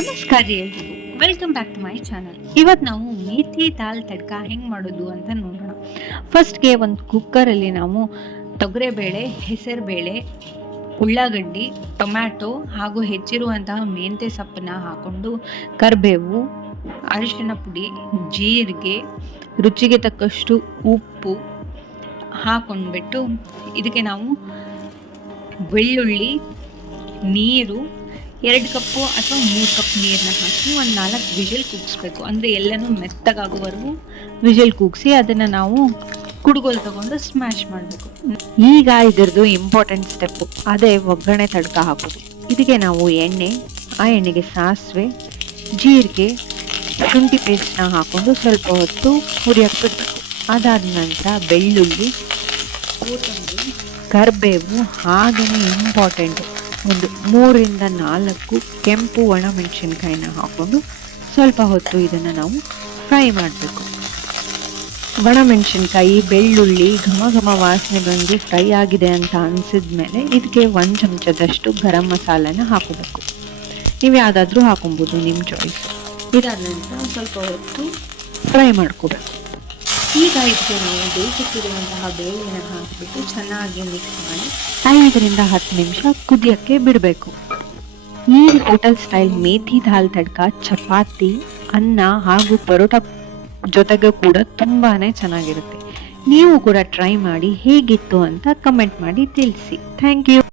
ನಮಸ್ಕಾರ ಎಲ್ರಿಗೂ welcome back to my channel ಇವತ್ತು ನಾವು ಮೇಥಿ ದಾಲ್ ತಡ್ಕ ಹೆಂಗೆ ಮಾಡೋದು ಅಂತ ನೋಡೋಣ. ಫಸ್ಟ್ಗೆ ಒಂದು ಕುಕ್ಕರಲ್ಲಿ ನಾವು ತೊಗರೆಬೇಳೆ ಹೆಸರುಬೇಳೆ ಉಳ್ಳಾಗಡ್ಡಿ, ಟೊಮ್ಯಾಟೊ ಹಾಗೂ ಹೆಚ್ಚಿರುವಂತಹ ಮೆಂತೆ ಸೊಪ್ಪನ್ನ ಹಾಕೊಂಡು ಕರಿಬೇವು ಅರಿಶಿನ ಪುಡಿ, ಜೀರಿಗೆ, ರುಚಿಗೆ ತಕ್ಕಷ್ಟು ಉಪ್ಪು ಹಾಕೊಂಡ್ಬಿಟ್ಟು ಇದಕ್ಕೆ ನಾವು ಬೆಳ್ಳುಳ್ಳಿ, ನೀರು ಎರಡು ಕಪ್ಪು ಅಥವಾ ಮೂರು ಕಪ್ ನೀರನ್ನ ಹಾಕಿ ಒಂದು ನಾಲ್ಕು ವಿಷಲ್ ಕೂಗಿಸ್ಬೇಕು. ಅಂದರೆ ಎಲ್ಲನೂ ಮೆತ್ತಗಾಗುವವರೆಗೂ ವಿಷಲ್ ಕೂಗಿಸಿ ಅದನ್ನು ನಾವು ಕುಡುಗೋಲು ತಗೊಂಡು ಸ್ಮ್ಯಾಶ್ ಮಾಡಬೇಕು. ಈಗ ಇದರದ್ದು ಇಂಪಾರ್ಟೆಂಟ್ ಸ್ಟೆಪ್ಪು ಅದೇ ಒಗ್ಗರಣೆ ತಡ್ಕ ಹಾಕೋದು ಇದಕ್ಕೆ ನಾವು ಎಣ್ಣೆ, ಆ ಎಣ್ಣೆಗೆ ಸಾಸಿವೆ, ಜೀರಿಗೆ, ಶುಂಠಿ ಪೇಸ್ಟ್ನ ಹಾಕೊಂಡು ಸ್ವಲ್ಪ ಹೊತ್ತು ಹುರಿಯಕ್ಕೆ ಬಿಡಬೇಕು ಅದಾದ ನಂತರ ಬೆಳ್ಳುಳ್ಳಿ, ಕೊತ್ತಂಬರಿ, ಕರಿಬೇವು ಹಾಗೆಯೇ ಇಂಪಾರ್ಟೆಂಟು ಒಂದು ಮೂರಿಂದ ನಾಲ್ಕು ಕೆಂಪು ಒಣಮೆಣಸಿನ್ಕಾಯಿನ ಹಾಕ್ಕೊಂಡು ಸ್ವಲ್ಪ ಹೊತ್ತು ಇದನ್ನು ನಾವು ಫ್ರೈ ಮಾಡಬೇಕು. ಒಣಮೆಣಸಿನ್ಕಾಯಿ ಬೆಳ್ಳುಳ್ಳಿ, ಘಮ ಘಮ ವಾಸನೆ ಬಂದು ಫ್ರೈ ಆಗಿದೆ ಅಂತ ಅನಿಸಿದ ಮೇಲೆ ಇದಕ್ಕೆ ಒಂದು ಚಮಚದಷ್ಟು ಗರಂ ಮಸಾಲೆನ ಹಾಕೋಬೇಕು. ನೀವು ಯಾವುದಾದ್ರೂ ಹಾಕೊಬೋದು ನಿಮ್ಮ ಚಾಯ್ಸ್ ಇದಾದ ನಂತರ ಸ್ವಲ್ಪ ಹೊತ್ತು ಫ್ರೈ ಮಾಡ್ಕೋಬೇಕು. ಈಗ ಇದಕ್ಕೆ ನಾವು ಬೇಯಿಸುತ್ತಿರುವಂತಹ ಬೇಳೆನ ಹಾಕಿಬಿಟ್ಟು ಚೆನ್ನಾಗಿ ಮಿಕ್ಸ್ ಮಾಡಿ ಐದರಿಂದ ಹತ್ತು ನಿಮಿಷ ಕುದಿಯಕ್ಕೆ ಬಿಡಬೇಕು. ಈ ಹೋಟೆಲ್ ಸ್ಟೈಲ್ ಮೇಥಿ ದಾಲ್ ತಡ್ಕ, ಚಪಾತಿ, ಅನ್ನ ಹಾಗೂ ಪರೋಟ ಜೊತೆಗೆ ಕೂಡ ತುಂಬಾನೇ ಚೆನ್ನಾಗಿರುತ್ತೆ. ನೀವು ಕೂಡ ಟ್ರೈ ಮಾಡಿ ಹೇಗಿತ್ತು ಅಂತ ಕಮೆಂಟ್ ಮಾಡಿ ತಿಳಿಸಿ. Thank you